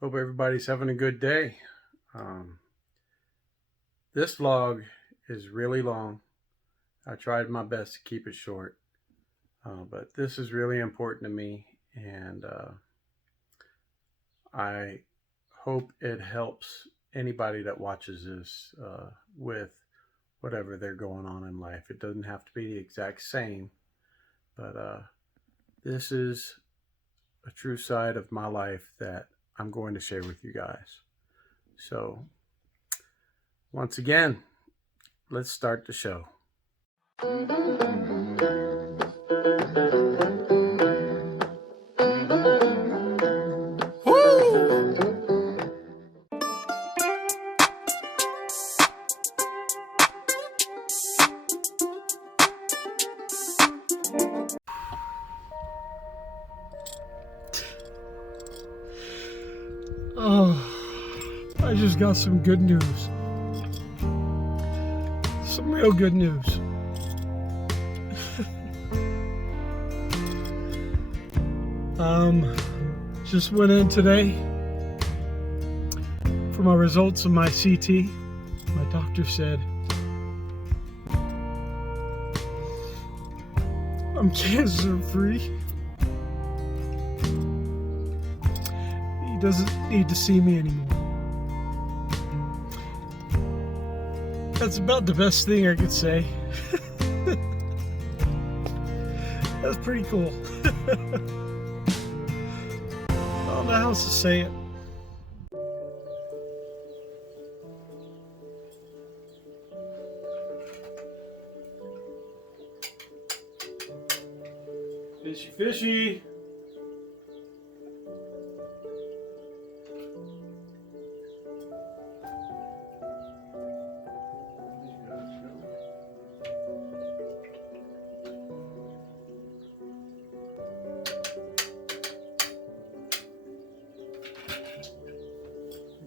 Hope everybody's having a good day. Um, this vlog is really long. I tried my best to keep it short, but this is really important to me, and I hope it helps anybody that watches this with whatever they're going on in life. It doesn't have to be the exact same, but this is a true side of my life that I'm going to share with you guys. So, once again, let's start the show. Oh, I just got some good news. Some real good news. Just went in today for my results of my CT. My doctor said I'm cancer free. He doesn't need to see me anymore. That's about the best thing I could say. That's pretty cool. I don't know how else to say it. Fishy, fishy.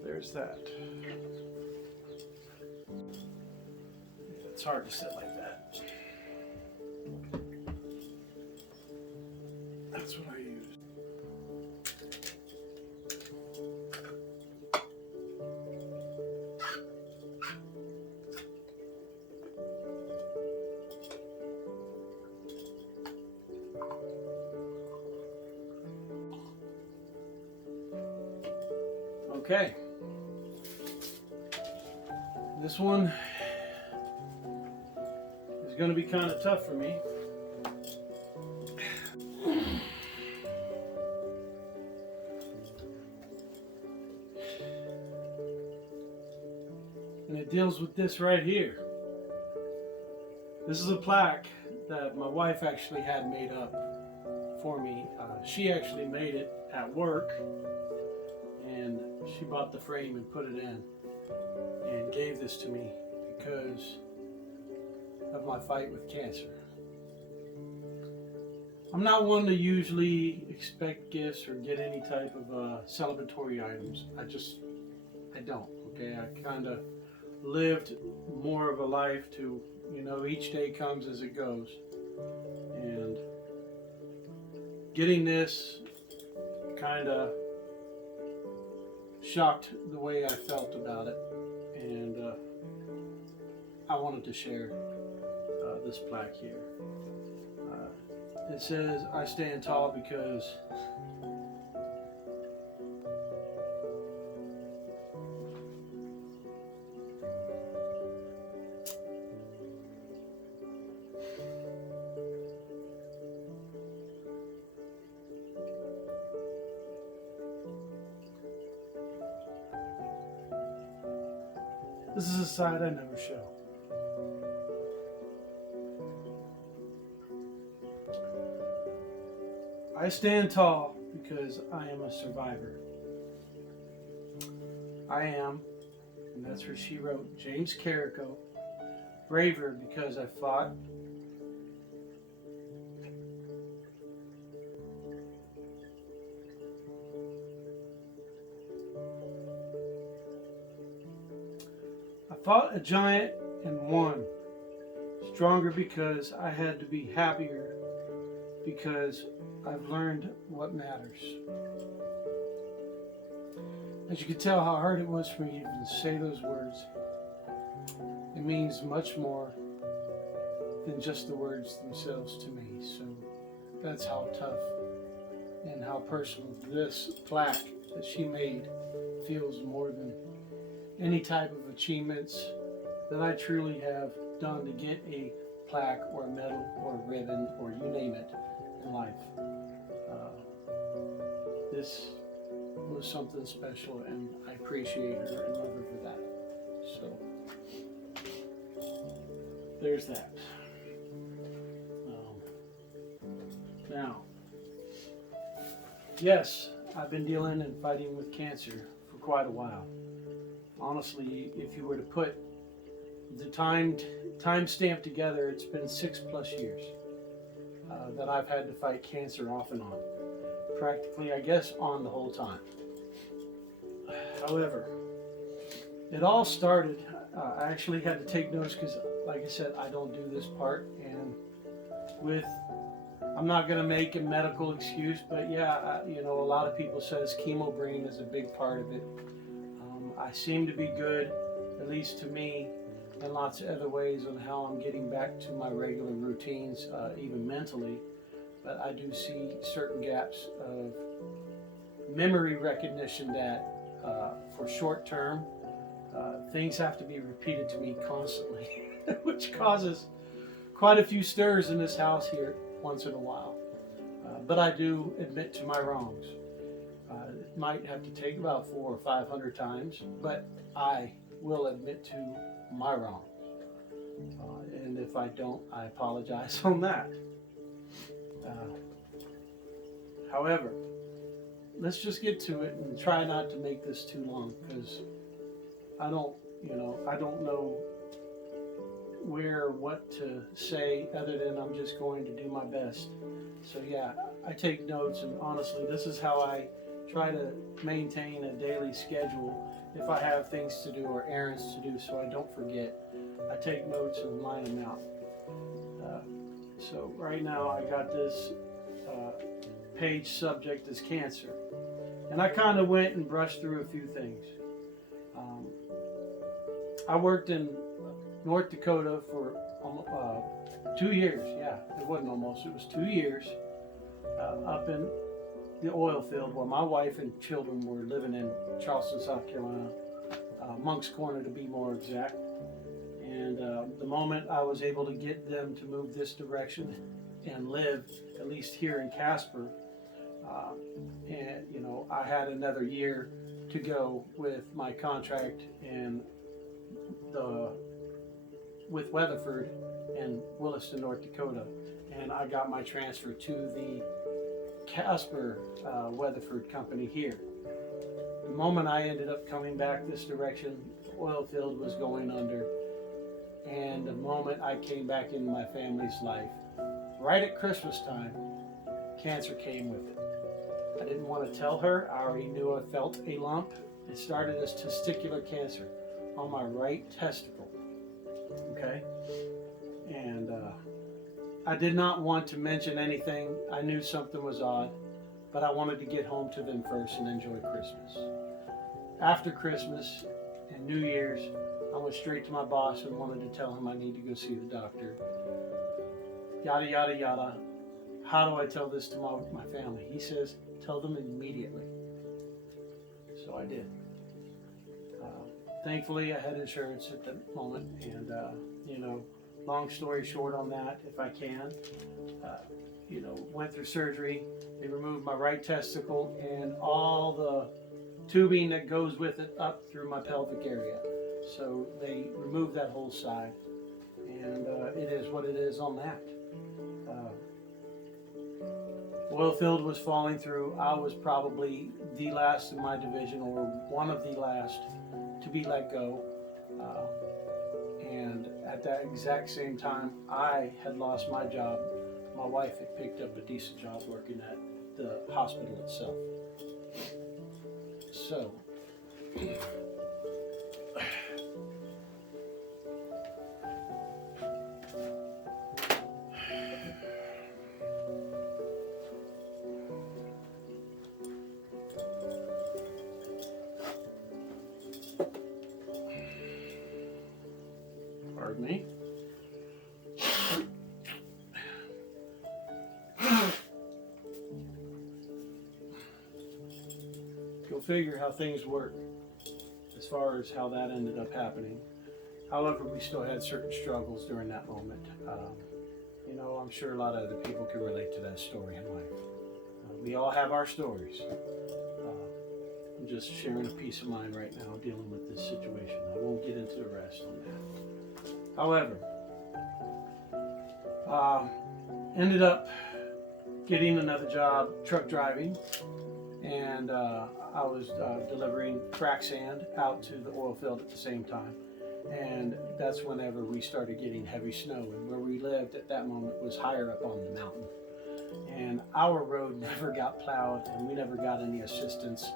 There's that. It's hard to sit like that. That's what I use. Okay. This one is going to be kind of tough for me. And it deals with this right here. This is a plaque that my wife actually had made up for me. She actually made it at work, and she bought the frame and put it in and gave this to me because of my fight with cancer. I'm not one to usually expect gifts or get any type of celebratory items. I don't, okay? I kind of lived more of a life to, each day comes as it goes. And getting this kind of shocked the way I felt about it. And I wanted to share this plaque here. It says, "I stand tall because this is a side I never show." I stand tall because I am a survivor. I am, and that's where she wrote, James Carrico, braver because I fought. I fought a giant and won. Stronger because I had to be happier because I've learned what matters. As you can tell how hard it was for me to even say those words. It means much more than just the words themselves to me. So that's how tough and how personal this plaque that she made feels more than any type of achievements that I truly have done to get a plaque or a medal or a ribbon or you name it in life. This was something special, and I appreciate her and love her for that. So there's that. Now, yes, I've been dealing and fighting with cancer for quite a while. Honestly, if you were to put the time stamp together, it's been 6+ years that I've had to fight cancer off and on. Practically, I guess, on the whole time. However, it all started, I actually had to take notes because, like I said, I don't do this part, and I'm not going to make a medical excuse, but yeah, a lot of people says chemo brain is a big part of it. I seem to be good, at least to me, in lots of other ways on how I'm getting back to my regular routines, even mentally. But I do see certain gaps of memory recognition that for short term, things have to be repeated to me constantly, which causes quite a few stirs in this house here once in a while. But I do admit to my wrongs. It might have to take about 400 or 500 times, but I will admit to my wrongs. And if I don't, I apologize on that. However, let's just get to it and try not to make this too long, because I don't know where or what to say other than I'm just going to do my best. So yeah, I take notes, and honestly, this is how I try to maintain a daily schedule if I have things to do or errands to do, so I don't forget. I take notes and line them out. So right now I got this page subject is cancer, and I kind of went and brushed through a few things. I worked in North Dakota for 2 years. Yeah, it wasn't almost, it was 2 years up in the oil field where my wife and children were living in Charleston, South Carolina, Monk's Corner to be more exact. And the moment I was able to get them to move this direction and live, at least here in Casper, and I had another year to go with my contract with Weatherford in Williston, North Dakota, and I got my transfer to the Casper Weatherford company here. The moment I ended up coming back this direction, the oil field was going under, and the moment I came back into my family's life, right at Christmas time, cancer came with it. I didn't want to tell her. I already knew I felt a lump. It started as testicular cancer on my right testicle. Okay? And I did not want to mention anything. I knew something was odd, but I wanted to get home to them first and enjoy Christmas. After Christmas and New Year's, I went straight to my boss and wanted to tell him I need to go see the doctor. Yada, yada, yada. How do I tell this to my family? He says, tell them immediately. So I did. Thankfully, I had insurance at the moment, and long story short on that, if I can, went through surgery. They removed my right testicle and all the tubing that goes with it up through my pelvic area. So they removed that whole side, and it is what it is on that. Oil field was falling through. I was probably the last in my division, or one of the last to be let go. And at that exact same time, I had lost my job. My wife had picked up a decent job working at the hospital itself. So, Pardon me. Go figure how things work as far as how that ended up happening. However, we still had certain struggles during that moment. You know, I'm sure a lot of other people can relate to that story in life. We all have our stories. I'm just sharing a piece of mine right now dealing with this situation. I won't get into the rest on that. However, ended up getting another job truck driving, and I was delivering crack sand out to the oil field at the same time. And that's whenever we started getting heavy snow, and where we lived at that moment was higher up on the mountain. And our road never got plowed, and we never got any assistance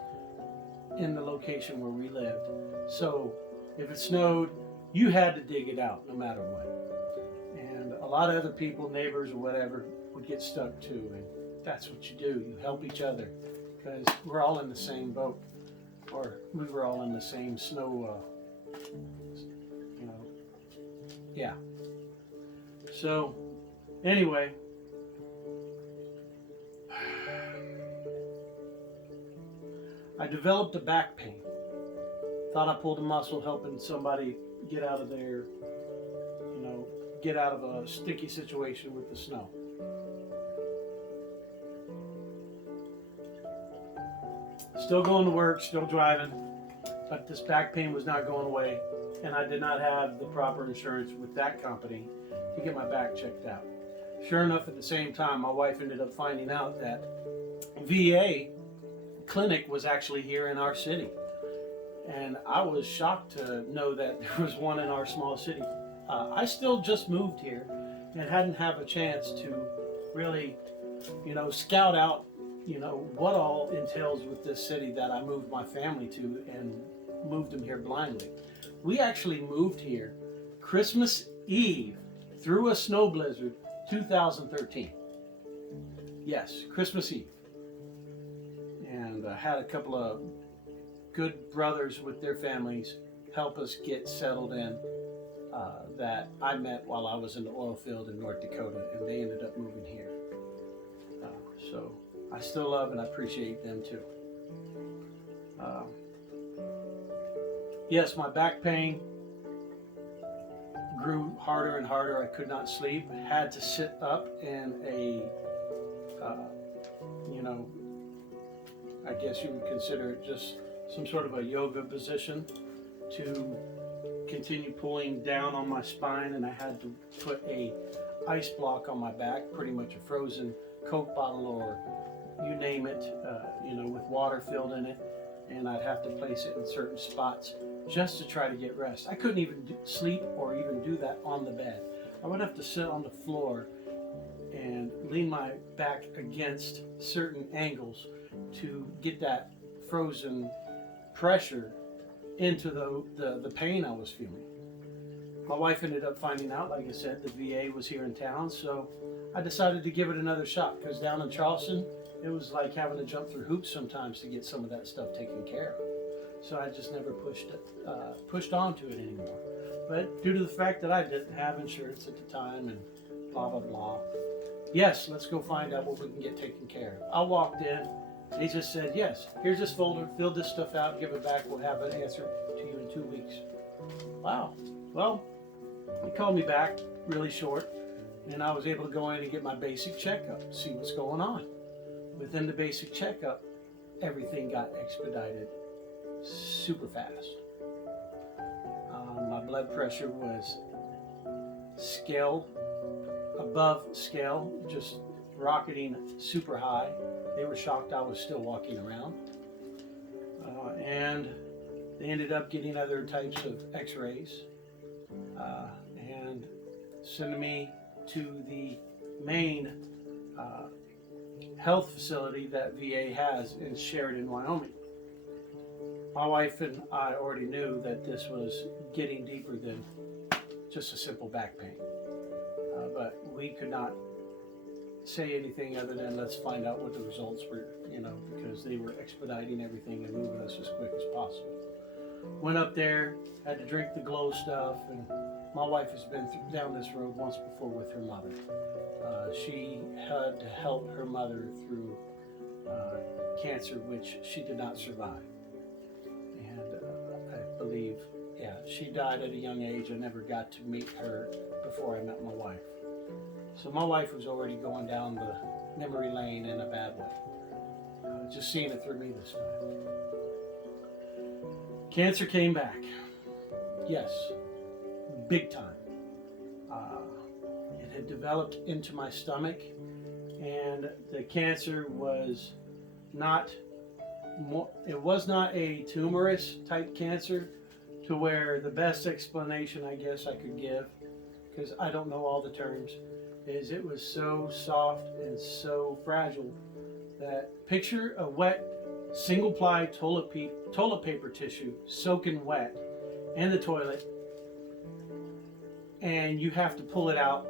in the location where we lived. So if it snowed, you had to dig it out no matter what. And a lot of other people, neighbors or whatever, would get stuck too. And that's what you do. You help each other, because we're all in the same boat, or we were all in the same snow, yeah. So anyway, I developed a back pain. Thought I pulled a muscle helping somebody get out of their, get out of a sticky situation with the snow. Still going to work, still driving, but this back pain was not going away, and I did not have the proper insurance with that company to get my back checked out. Sure enough, at the same time, my wife ended up finding out that VA clinic was actually here in our city. And I was shocked to know that there was one in our small city. I still just moved here and hadn't had a chance to really, scout out, what all entails with this city that I moved my family to and moved them here blindly. We actually moved here Christmas Eve through a snow blizzard 2013. Yes, Christmas Eve. And I had a couple of good brothers with their families help us get settled in that I met while I was in the oil field in North Dakota, and they ended up moving here. So I still love and appreciate them too. Yes, my back pain grew harder and harder. I could not sleep. Had to sit up in a, I guess you would consider it just some sort of a yoga position to continue pulling down on my spine, and I had to put a ice block on my back, pretty much a frozen Coke bottle or you name it, with water filled in it, and I'd have to place it in certain spots just to try to get rest. I couldn't even sleep or even do that on the bed. I would have to sit on the floor and lean my back against certain angles to get that frozen pressure into the pain I was feeling. My wife ended up finding out, like I said, the VA was here in town, so I decided to give it another shot, because down in Charleston, it was like having to jump through hoops sometimes to get some of that stuff taken care of. So I just never pushed onto it anymore. But due to the fact that I didn't have insurance at the time and blah, blah, blah, yes, let's go find out what we can get taken care of. I walked in. He just said, yes, here's this folder, fill this stuff out, give it back, we'll have an answer to you in 2 weeks. Wow. Well, he called me back really short, and I was able to go in and get my basic checkup, see what's going on. Within the basic checkup, everything got expedited super fast. My blood pressure was scaled above scale, just rocketing super high. They were shocked I was still walking around. And they ended up getting other types of x-rays and sending me to the main health facility that VA has in Sheridan, Wyoming. My wife and I already knew that this was getting deeper than just a simple back pain. But we could not say anything other than let's find out what the results were, because they were expediting everything and moving us as quick as possible. Went up there, had to drink the glow stuff, and My wife has been down this road once before with her mother. She had to help her mother through cancer, which she did not survive. And I believe, yeah, she died at a young age. I never got to meet her before I met my wife. So my wife was already going down the memory lane in a bad way. Just seeing it through me this time. Cancer came back. Yes, big time. It had developed into my stomach, and the cancer was not it was not a tumorous type cancer, to where the best explanation I guess I could give, because I don't know all the terms, is it was so soft and so fragile that picture a wet single ply toilet paper tissue soaking wet in the toilet, and you have to pull it out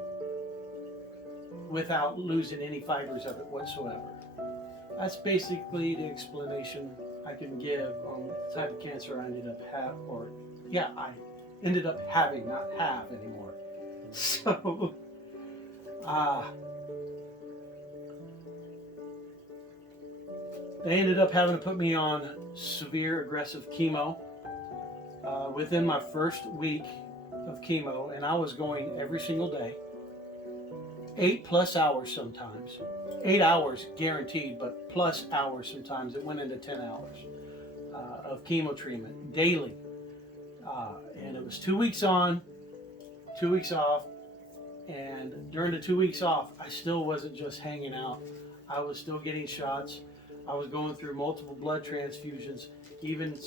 without losing any fibers of it whatsoever. That's basically the explanation I can give on the type of cancer I ended up I ended up having, not have anymore. So, they ended up having to put me on severe aggressive chemo within my first week of chemo, and I was going every single day, 8+ hours sometimes. 8 hours guaranteed, but plus hours sometimes. It went into 10 hours of chemo treatment daily. And it was 2 weeks on, 2 weeks off. And during the 2 weeks off, I still wasn't just hanging out. I was still getting shots. I was going through multiple blood transfusions. Even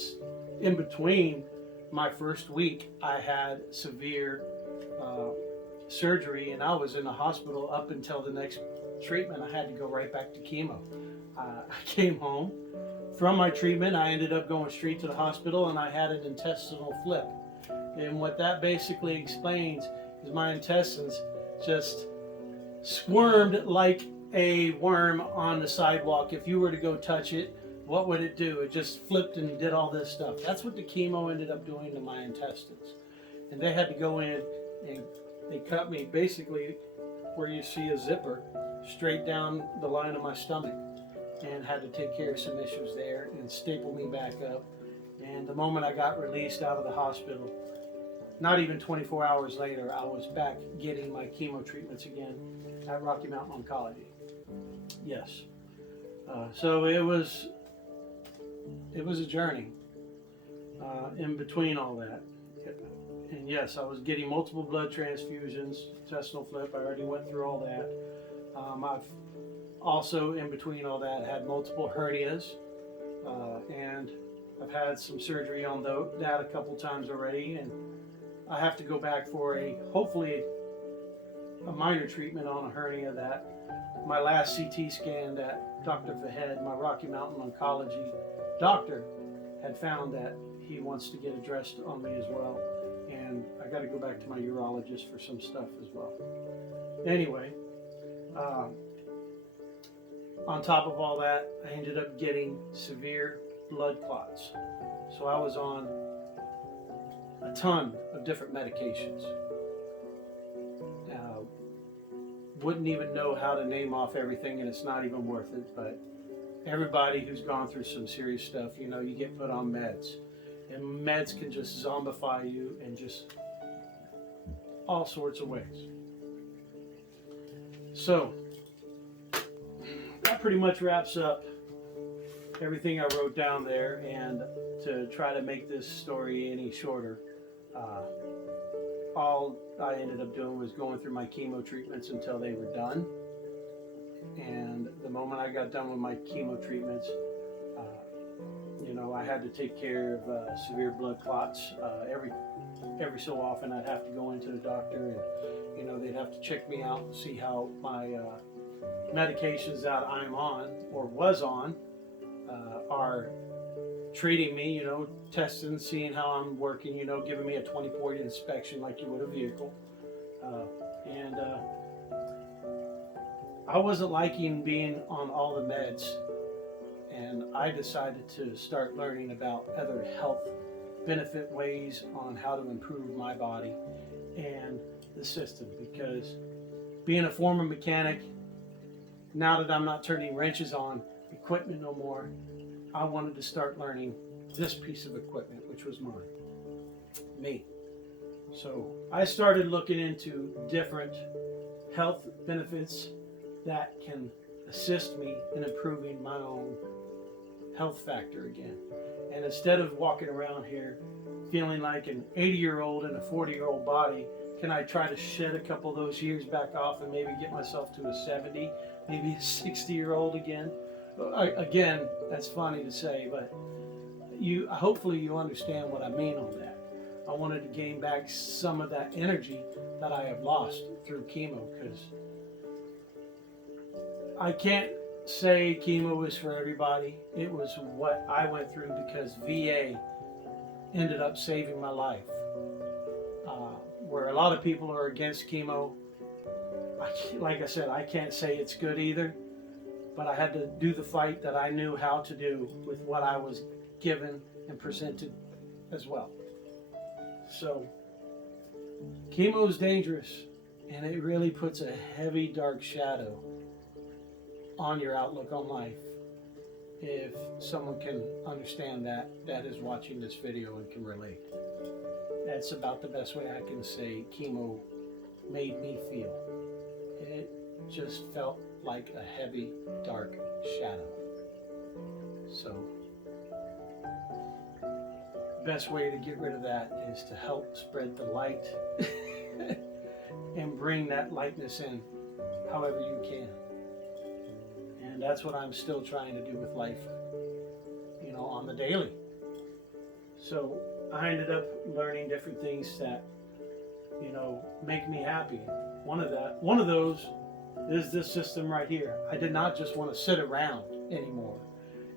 in between my first week, I had severe surgery, and I was in the hospital up until the next treatment. I had to go right back to chemo. I came home from my treatment. I ended up going straight to the hospital, and I had an intestinal flip. And what that basically explains is my intestines just squirmed like a worm on the sidewalk. If you were to go touch it, what would it do? It just flipped and did all this stuff. That's what the chemo ended up doing to my intestines. And they had to go in and they cut me basically where you see a zipper straight down the line of my stomach, and had to take care of some issues there and staple me back up. And the moment I got released out of the hospital, not even 24 hours later, I was back getting my chemo treatments again at Rocky Mountain Oncology. Yes. So it was a journey in between all that. And yes, I was getting multiple blood transfusions, intestinal flip. I already went through all that. I've also, in between all that, had multiple hernias, and I've had some surgery on that a couple times already, and I have to go back for hopefully a minor treatment on a hernia that my last CT scan that Dr. Fahed, my Rocky Mountain Oncology doctor, had found that he wants to get addressed on me as well. And I got to go back to my urologist for some stuff as well. Anyway, on top of all that, I ended up getting severe blood clots. So I was on a ton of different medications. Wouldn't even know how to name off everything, and it's not even worth it. But everybody who's gone through some serious stuff, you get put on meds. And meds can just zombify you in just all sorts of ways. So, that pretty much wraps up everything I wrote down there. And to try to make this story any shorter, all I ended up doing was going through my chemo treatments until they were done. And the moment I got done with my chemo treatments, I had to take care of severe blood clots. Every so often I'd have to go into the doctor, and they'd have to check me out and see how my medications that I'm on or was on are treating me, testing, seeing how I'm working, giving me a 20-point inspection like you would a vehicle. And I wasn't liking being on all the meds, and I decided to start learning about other health benefit ways on how to improve my body and the system, because being a former mechanic, now that I'm not turning wrenches on equipment no more, I wanted to start learning this piece of equipment, which was me. So I started looking into different health benefits that can assist me in improving my own health factor again. And instead of walking around here feeling like an 80-year-old in a 40-year-old body, can I try to shed a couple of those years back off and maybe get myself to a 70, maybe a 60-year-old again? Again, that's funny to say, but hopefully you understand what I mean on that. I wanted to gain back some of that energy that I have lost through chemo, because I can't say chemo is for everybody. It was what I went through because VA ended up saving my life. Where a lot of people are against chemo, like I said, I can't say it's good either, but I had to do the fight that I knew how to do with what I was given and presented as well. So chemo is dangerous, and it really puts a heavy dark shadow on your outlook on life. If someone can understand that is watching this video and can relate. That's about the best way I can say chemo made me feel. It just felt like a heavy, dark shadow. So, best way to get rid of that is to help spread the light and bring that lightness in however you can. And that's what I'm still trying to do with life, on the daily. So I ended up learning different things that, make me happy. One of those is this system right here. I did not just want to sit around anymore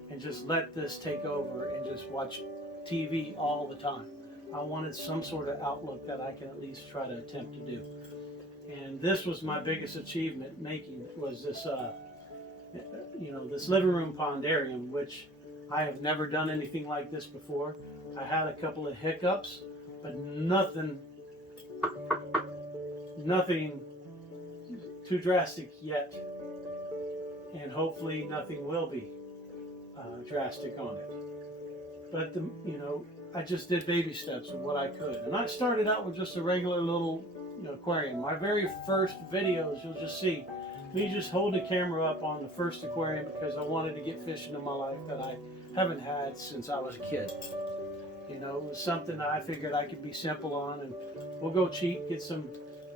and just let this take over and just watch TV all the time. I wanted some sort of outlook that I can at least try to attempt to do. And this was my biggest achievement was this, this living room pondarium, which I have never done anything like this before. I had a couple of hiccups, but nothing too drastic yet, and hopefully nothing will be drastic on it. But I just did baby steps of what I could, and I started out with just a regular little aquarium. My very first videos, you'll just see me just hold the camera up on the first aquarium because I wanted to get fish into my life that I haven't had since I was a kid. It was something that I figured I could be simple on, and we'll go cheap, get some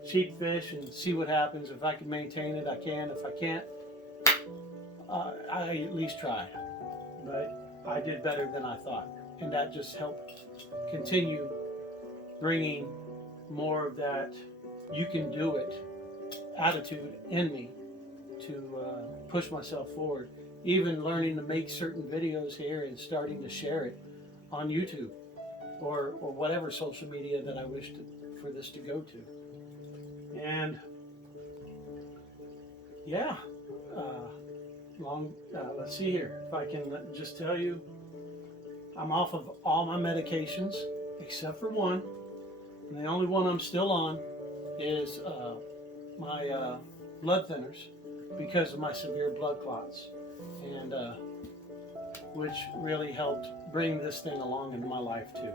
cheap fish and see what happens. If I can maintain it, I can. If I can't, I at least try. But I did better than I thought, and that just helped continue bringing more of that you can do it attitude in me to push myself forward. Even learning to make certain videos here and starting to share it on YouTube or whatever social media that I wish for this to go to. And yeah, let's see here. If I can just tell you, I'm off of all my medications except for one. And the only one I'm still on is my blood thinners because of my severe blood clots, and which really helped bring this thing along into my life too.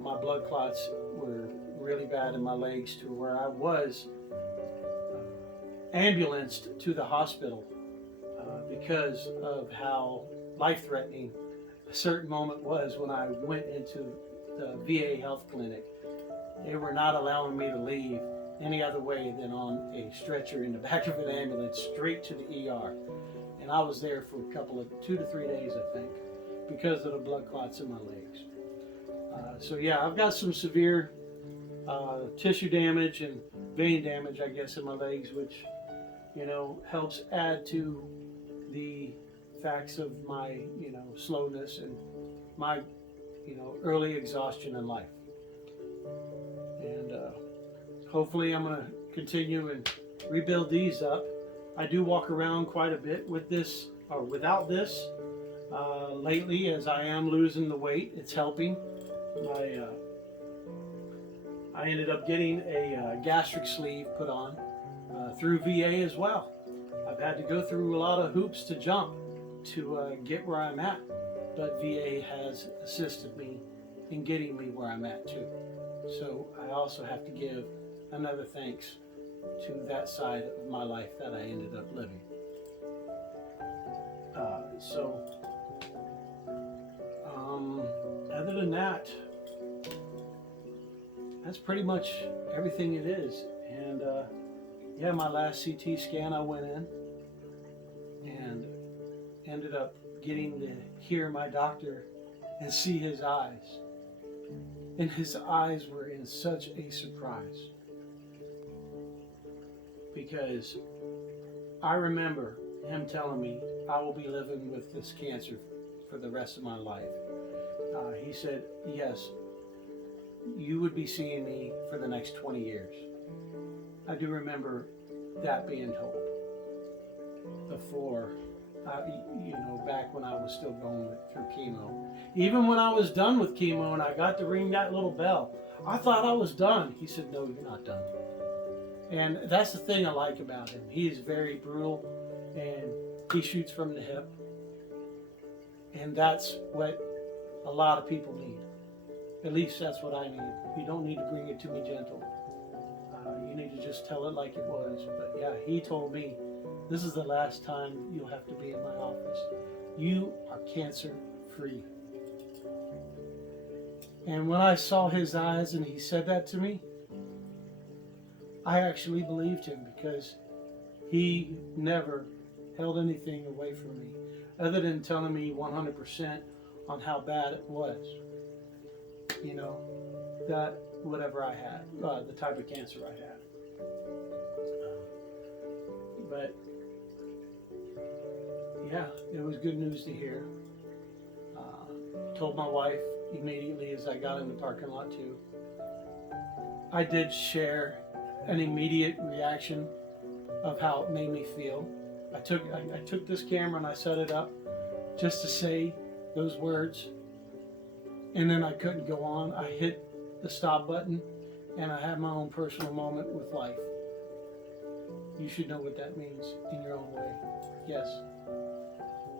My blood clots were really bad in my legs to where I was ambulanced to the hospital because of how life-threatening a certain moment was when I went into the VA health clinic. They were not allowing me to leave any other way than on a stretcher in the back of an ambulance straight to the ER. And I was there for 2 to 3 days, I think, because of the blood clots in my legs. So yeah, I've got some severe tissue damage and vein damage, I guess, in my legs, which, helps add to the facts of my, slowness and my, early exhaustion in life. And hopefully I'm going to continue and rebuild these up. I do walk around quite a bit with this or without this lately, as I am losing the weight. It's helping. I ended up getting a gastric sleeve put on through VA as well. I've had to go through a lot of hoops to jump to get where I'm at, but VA has assisted me in getting me where I'm at too. So I also have to give another thanks to that side of my life that I ended up living. Other than that, that's pretty much everything it is. And yeah, my last CT scan, I went in and ended up getting to hear my doctor and see his eyes. And his eyes were in such a surprise, because I remember him telling me I will be living with this cancer for the rest of my life. He said, yes, you would be seeing me for the next 20 years. I do remember that being told before, back when I was still going through chemo. Even when I was done with chemo and I got to ring that little bell, I thought I was done. He said, no, you're not done. And that's the thing I like about him. He is very brutal and he shoots from the hip. And that's what a lot of people need. At least that's what I need. You don't need to bring it to me gentle. You need to just tell it like it was. But yeah, he told me, this is the last time you'll have to be in my office. You are cancer free. And when I saw his eyes and he said that to me, I actually believed him, because he never held anything away from me other than telling me 100% on how bad it was. That whatever I had, the type of cancer I had. But yeah, it was good news to hear. Told my wife immediately as I got in the parking lot too. I did share an immediate reaction of how it made me feel. I took this camera and I set it up just to say those words, and then I couldn't go on. I hit the stop button and I had my own personal moment with life. You should know what that means in your own way. Yes,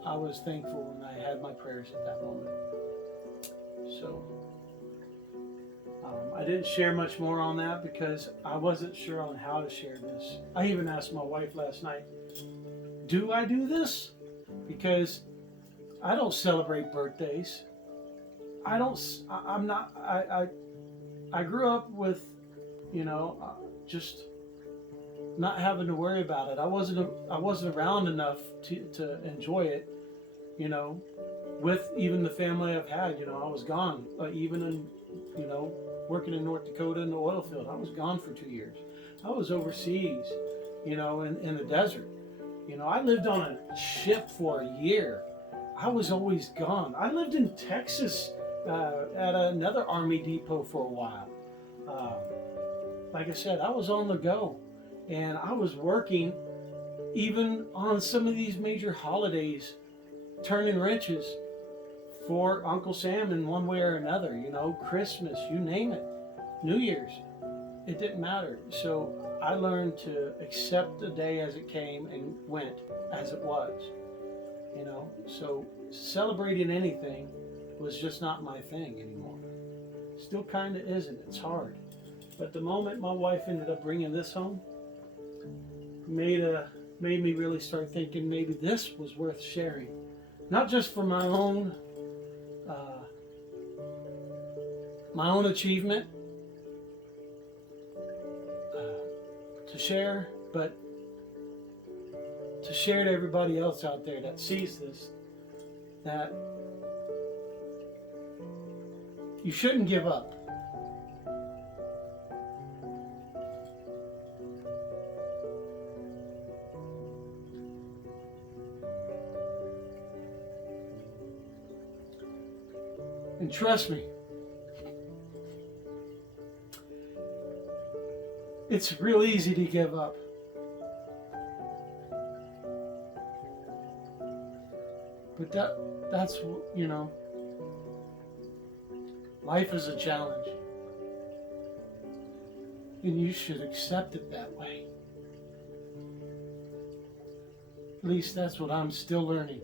I was thankful and I had my prayers at that moment. So I didn't share much more on that because I wasn't sure on how to share this. I even asked my wife last night, do I do this? Because I don't celebrate birthdays. I grew up with, just not having to worry about it. I wasn't around enough to enjoy it, with even the family I've had. I was gone, even in, working in North Dakota in the oil field. I was gone for 2 years. I was overseas, in the desert. I lived on a ship for a year. I was always gone. I lived in Texas at another Army depot for a while. Like I said, I was on the go, and I was working even on some of these major holidays, turning wrenches for Uncle Sam in one way or another, Christmas, you name it, New Year's, it didn't matter. So I learned to accept the day as it came and went as it was, so celebrating anything was just not my thing anymore. Still kind of isn't. It's hard. But the moment my wife ended up bringing this home, made me really start thinking maybe this was worth sharing. Not just for my own achievement to share, but to share to everybody else out there that sees this, that you shouldn't give up. And trust me, it's real easy to give up. But that's, life is a challenge. And you should accept it that way. At least that's what I'm still learning.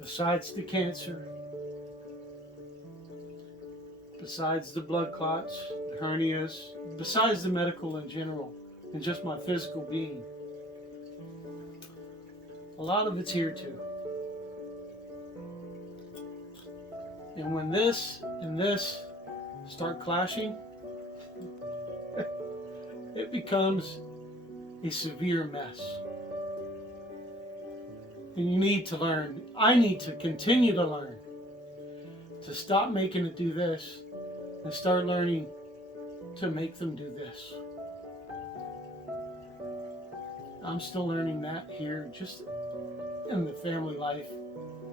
Besides the cancer, besides the blood clots, the hernias, besides the medical in general, and just my physical being, a lot of it's here too. And when this and this start clashing, it becomes a severe mess. And you need to learn, I need to continue to learn, to stop making it do this and start learning to make them do this. I'm still learning that here, just in the family life,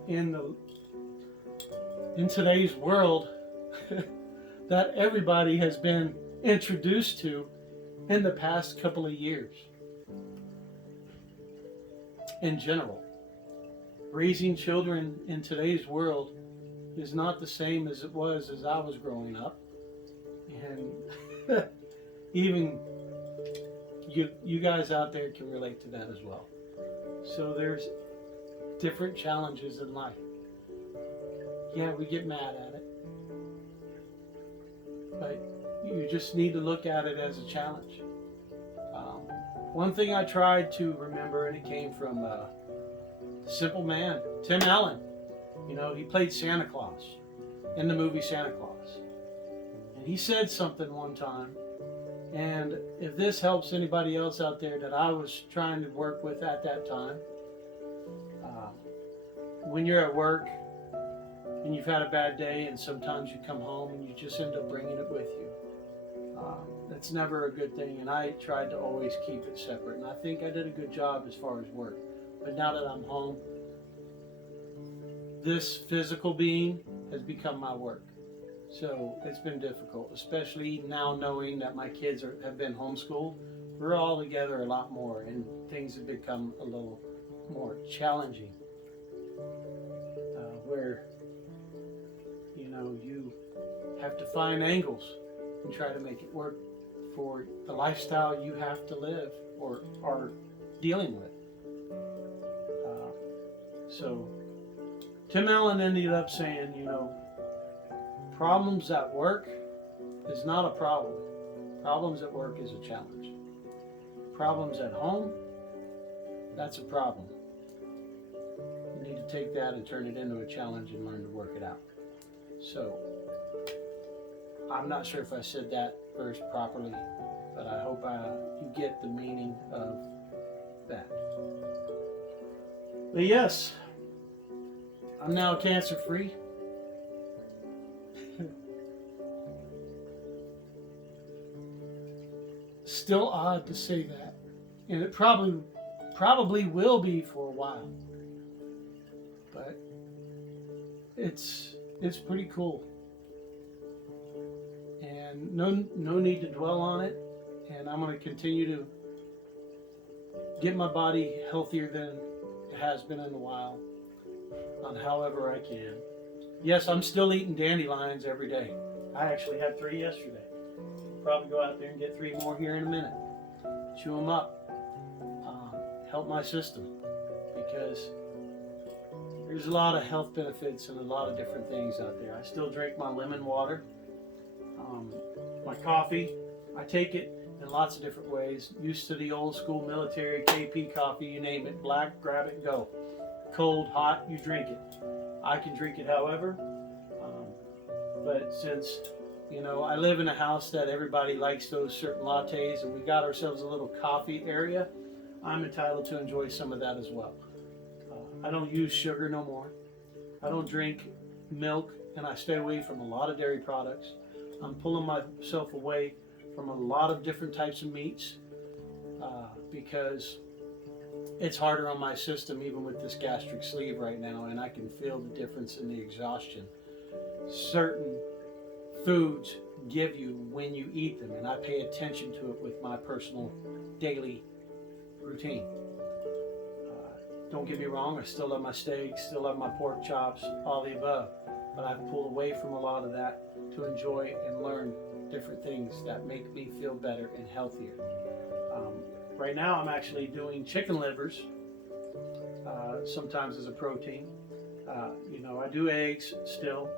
in today's world that everybody has been introduced to in the past couple of years. In general, raising children in today's world is not the same as it was as I was growing up. And even you guys out there can relate to that as well. So there's different challenges in life. Yeah, we get mad at it, but you just need to look at it as a challenge. One thing I tried to remember, and it came from simple man, Tim Allen. You know, he played Santa Claus in the movie Santa Claus. And he said something one time, and if this helps anybody else out there that I was trying to work with at that time, when you're at work and you've had a bad day and sometimes you come home and you just end up bringing it with you, that's never a good thing. And I tried to always keep it separate, and I think I did a good job as far as work. But now that I'm home, this physical being has become my work. So it's been difficult, especially now knowing that my kids have been homeschooled. We're all together a lot more, and things have become a little more challenging. Where, you know, you have to find angles and try to make it work for the lifestyle you have to live or are dealing with. So Tim Allen ended up saying, you know, problems at work is not a problem. Problems at work is a challenge. Problems at home, that's a problem. You need to take that and turn it into a challenge and learn to work it out. So, I'm not sure if I said that verse properly, but I hope you get the meaning of that. But yes, I'm now cancer-free. Still odd to say that, and it probably will be for a while. But it's pretty cool, and no need to dwell on it. And I'm going to continue to get my body healthier than it has been in a while, on however I can. Yes, I'm still eating dandelions every day. I actually had 3 yesterday. Probably go out there and get 3 more here in a minute. Chew them up. Help my system, because there's a lot of health benefits and a lot of different things out there. I still drink my lemon water. My coffee, I take it in lots of different ways. Used to the old school military KP coffee, you name it, black, grab it and go. Cold, hot, you drink it. I can drink it however. But since, you know, I live in a house that everybody likes those certain lattes, and we got ourselves a little coffee area, I'm entitled to enjoy some of that as well. I don't use sugar no more. I don't drink milk, and I stay away from a lot of dairy products. I'm pulling myself away from a lot of different types of meats because it's harder on my system, even with this gastric sleeve right now, and I can feel the difference in the exhaustion certain foods give you when you eat them, and I pay attention to it with my personal daily routine. Don't get me wrong, I still love my steaks, still love my pork chops, all the above. But I've pulled away from a lot of that to enjoy and learn different things that make me feel better and healthier. Right now I'm actually doing chicken livers, sometimes as a protein. You know, I do eggs still.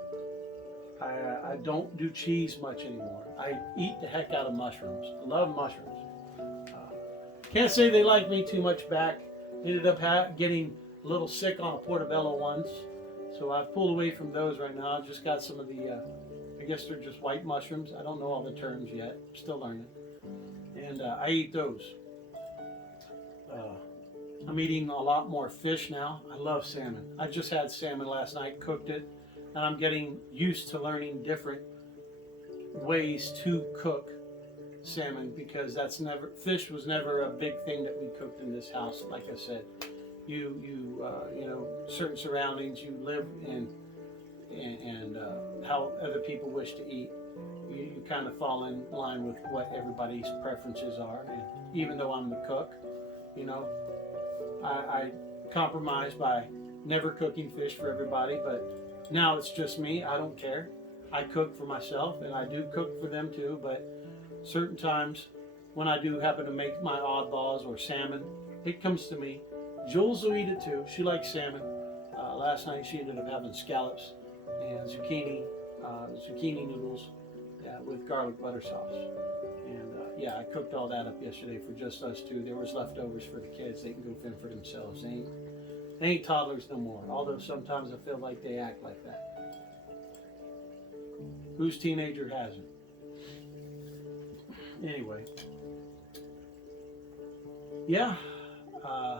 I don't do cheese much anymore. I eat the heck out of mushrooms. I love mushrooms. Can't say they like me too much back. Ended up getting a little sick on a portobello once. So I've pulled away from those right now. I've just got some of the, I guess they're just white mushrooms. I don't know all the terms yet. I'm still learning. And I eat those. I'm eating a lot more fish now. I love salmon. I just had salmon last night, cooked it, and I'm getting used to learning different ways to cook salmon, because fish was never a big thing that we cooked in this house. Like I said, you know, certain surroundings you live in, and how other people wish to eat. You kind of fall in line with what everybody's preferences are. And even though I'm the cook, you know, I compromise by never cooking fish for everybody, but now it's just me. I don't care. I cook for myself, and I do cook for them too, but certain times when I do happen to make my oddballs or salmon, it comes to me. Jules will eat it too. She likes salmon. Last night she ended up having scallops and zucchini noodles with garlic butter sauce. And yeah, I cooked all that up yesterday for just us two. There was leftovers for the kids. They can go fend for themselves. They ain't toddlers no more, although sometimes I feel like they act like that. Whose teenager hasn't? Anyway, yeah,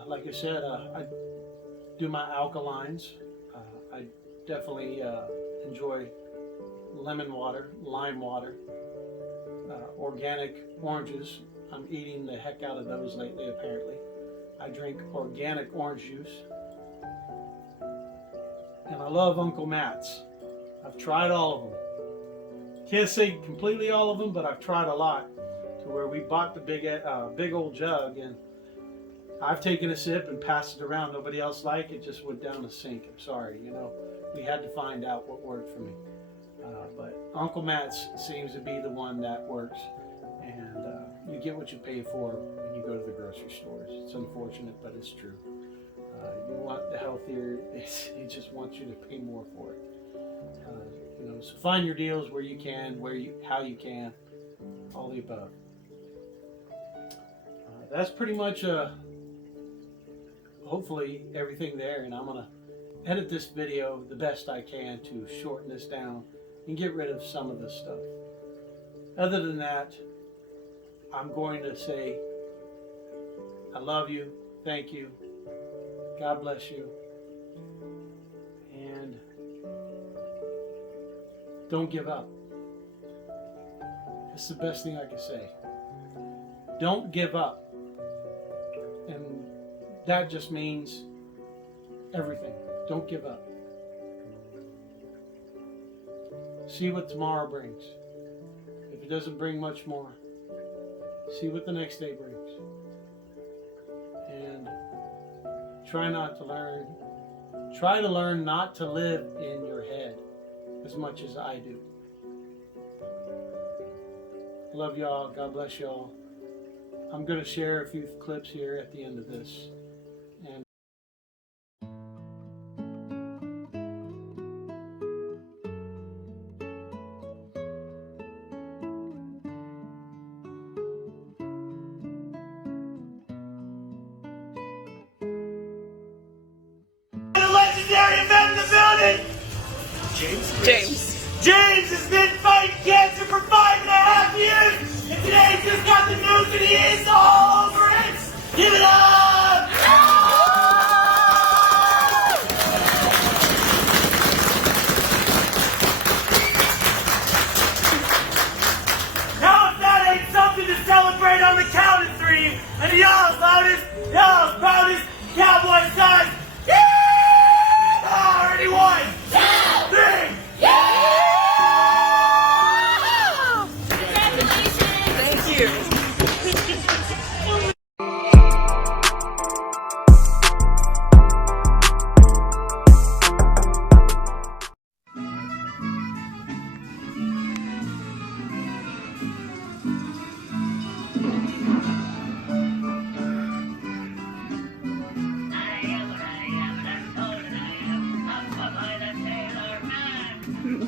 like I said, I do my alkalines. I definitely enjoy lemon water, lime water, organic oranges. I'm eating the heck out of those lately, apparently. I drink organic orange juice. And I love Uncle Matt's. I've tried all of them. Can't say completely all of them, but I've tried a lot, to where we bought the big old jug, and I've taken a sip and passed it around. Nobody else liked it, just went down the sink. I'm sorry, you know, we had to find out what worked for me. But Uncle Matt's seems to be the one that works, and you get what you pay for when you go to the grocery stores. It's unfortunate, but it's true. You want the healthier, he just wants you to pay more for it. You know, so find your deals where you can, how you can, all the above. That's pretty much hopefully everything there, and I'm gonna edit this video the best I can to shorten this down and get rid of some of this stuff. Other than that, I'm going to say I love you, thank you, God bless you, and don't give up. It's the best thing I can say. Don't give up. And that just means everything. Don't give up. See what tomorrow brings. If it doesn't bring much more, see what the next day brings. And try to learn not to live in your head as much as I do. Love y'all. God bless y'all. I'm going to share a few clips here at the end of this. And the legendary man in the building! James has been fighting cancer for 5.5 years, and today he just got the news and he is all over it! Give it up! Now if that ain't something to celebrate on the count of 3, and y'all's loudest, y'all's proudest, Cowboy side, yeah! Already won! 2, 3! Congratulations! Thank you. So